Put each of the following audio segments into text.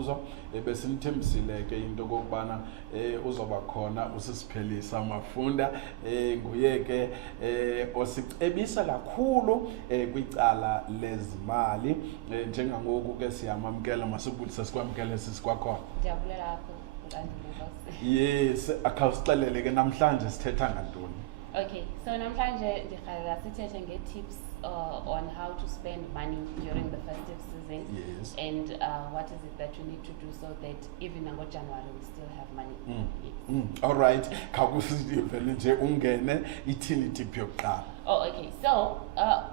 kuzo bese nithembisile ke into kokubana uzoba khona usisiphelisa amafunda nguye ke osicebisa kakhulu kwicala lezimali njengangoku ke siyamamkela masibulisa sikwamkele sisikwakhona ndiyabulela apho yes akhawusixelele ke namhlanje sithetha ngantoni. Okay, so namhlanje ndikhalela sithethe nge-tips on how to spend money during the festive season. Yes. And what is it that you need to do so that even in January we still have money. Yes. All right, khawusivele nje ungene ithini tip yokuqala. Oh, okay. So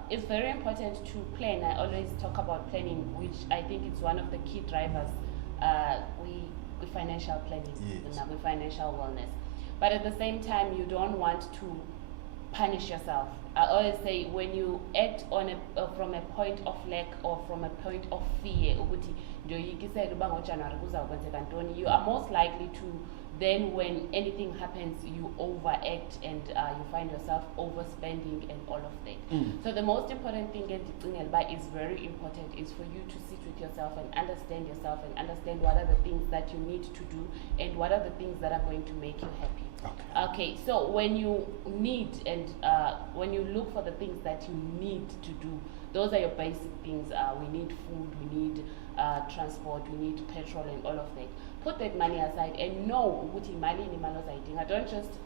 it's very important to plan. I always talk about planning, which I think is one of the key drivers with financial planning, yes, with financial wellness. But at the same time, you don't want to punish yourself. I always say when you act on from a point of lack or from a point of fear, you are most likely to then, when anything happens, you overact and you find yourself overspending and all of that. So the most important thing is very important is for you to sit with yourself and understand what are the things that you need to do and what are the things that are going to make you happy. Okay, so when you need and when you look for the things that you need to do, those are your basic things. We need food, we need transport, we need petrol and all of that. Put that money aside and know what money in I don't just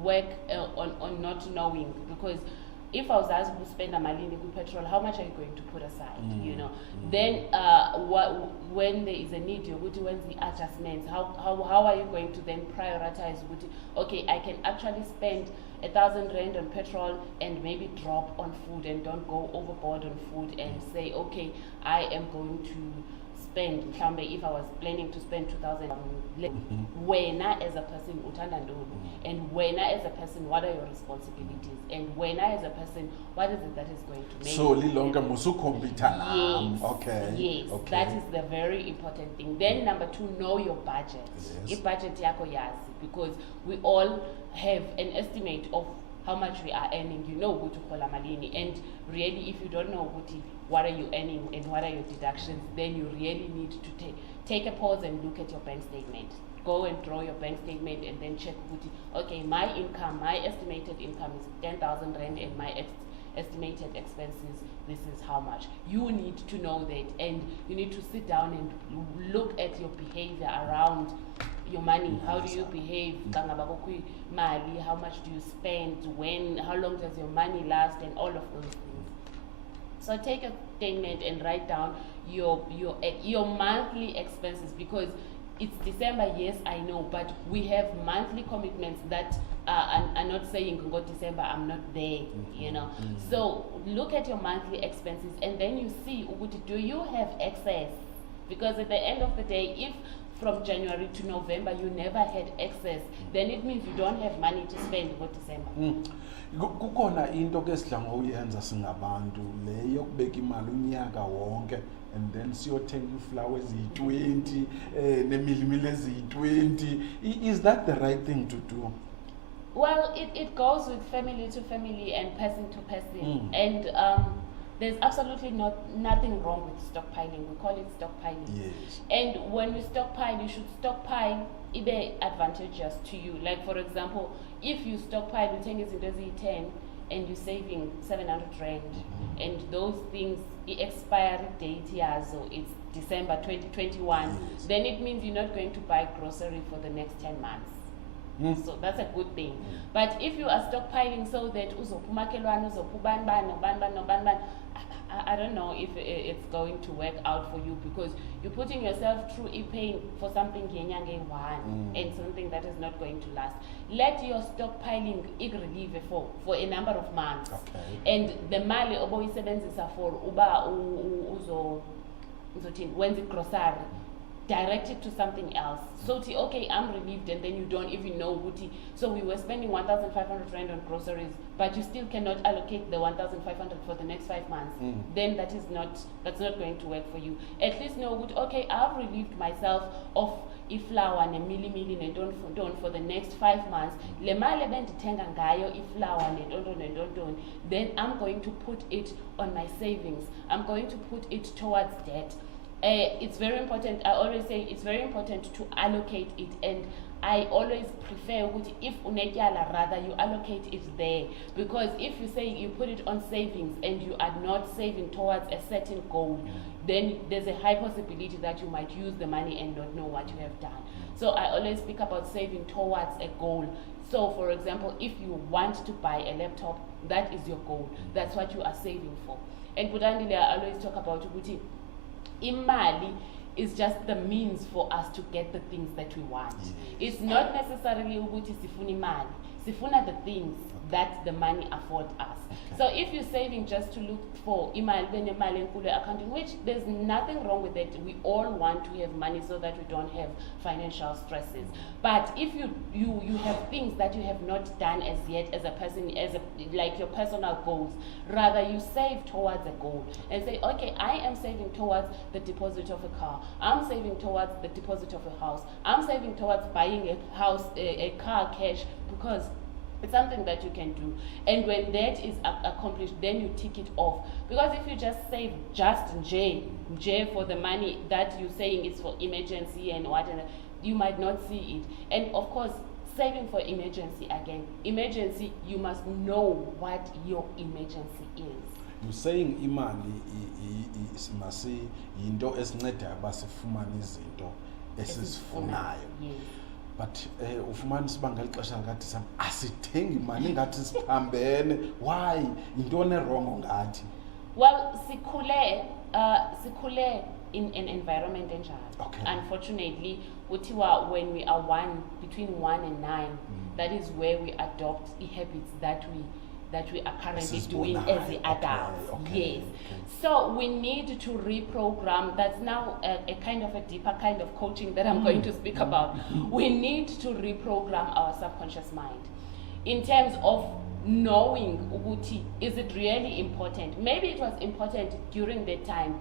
work on not knowing, because if I was asked to spend a money in petrol, how much are you going to put aside? You know, then when there is a need, when's the adjustments? How are you going to then prioritize? Okay, I can actually spend 1,000 rand on petrol and maybe drop on food and don't go overboard on food and say, okay, I am going to spend, if I was planning to spend 2,000, when as a person, and when as a person, what are your responsibilities? And when as a person, what is it that is going to make so lilonga musukompita. Yes, okay. Yes, okay. That is the very important thing. Then number 2, know your budget. Yes. Budget yako yazi, because we all have an estimate of how much we are earning. You know what to call malini, and really if you don't know what are you earning and what are your deductions, then you really need to take a pause and look at your bank statement. Go and draw your bank statement and then check, okay, my estimated income is 10,000 rand and my estimated expenses, this is how much. You need to know that, and you need to sit down and look at your behavior around your money. How do you behave? How much do you spend? When? How long does your money last? And all of those things. So take a statement and write down your monthly expenses, because it's December, yes, I know, but we have monthly commitments that are not saying, go December, I'm not there, you know. So look at your monthly expenses and then you see, do you have excess? Because at the end of the day, if from January to November you never had excess, then it means you don't have money to spend for December. Kukhona into ke sidla ngoyenza singabantu le yokubeka imali unyaka wonke and then siyothenga iflower eziyi-20 nemilimili eziyi-20. Is that the right thing to do? Well, it goes with family to family and person to person. And there's absolutely nothing wrong with stockpiling. We call it stockpiling. Yes. And when we stockpile, you should stockpile either advantageous to you. Like for example, if you stockpile with 10 and you're saving 700 rand, and those things, the expiry date here, so it's December 2021, then it means you're not going to buy grocery for the next 10 months. So that's a good thing. But if you are stockpiling so that I don't know if it's going to work out for you, because you're putting yourself through paying for something and something that is not going to last. Let your stockpiling relieve for a number of months. Okay. And the mali obo isebenzisa for uba when the grocery, direct it to something else. So, okay, I'm relieved, and then you don't even know. So we were spending 1,500 rand on groceries, but you still cannot allocate the 1,500 for the next 5 months. Then that's not going to work for you. At least know, okay, I've relieved myself of iflower and milli and don't for the next 5 months. Le mali bendithenga ngayo iflower and then I'm going to put it on my savings. I'm going to put it towards debt. It's very important. I always say it's very important to allocate it, and I always prefer if unetyala, rather you allocate it there, because if you say you put it on savings and you are not saving towards a certain goal, then there's a high possibility that you might use the money and not know what you have done. So I always speak about saving towards a goal. So for example, if you want to buy a laptop, that is your goal. That's what you are saving for. And Budandile, I always talk about imali is just the means for us to get the things that we want. Yes. It's not necessarily ukuthi sifuna imali, sifuna the things that the money afford us. Okay. So if you're saving just to look for imali enkulu accounting, which there's nothing wrong with it. We all want to have money so that we don't have financial stresses. But if you have things that you have not done as yet as a person, like your personal goals, rather you save towards a goal and say, okay, I am saving towards the deposit of a car. I'm saving towards the deposit of a house. I'm saving towards buying a house, a car cash, because it's something that you can do. And when that is accomplished, then you tick it off. Because if you just save just J for the money that you're saying is for emergency and whatever, you might not see it. And of course, saving for emergency again. Emergency, you must know what your emergency is. You're saying imali simasi yinto esinceda basifumana izinto esisifunayo. Yes. But ufumanisa uba ngeli xesha likathi sam asithengi imali ngathi siphambene. Why? Yintoni erongo ngathi? Well, sikhule in an environment enjalo. Okay. Unfortunately, when we are between 1 and 9, that is where we adopt the habits that we are currently doing as the adults. Okay. Yes. So we need to reprogram. That's now a kind of a deeper kind of coaching that I'm going to speak about. We need to reprogram our subconscious mind in terms of knowing, is it really important? Maybe it was important during that time.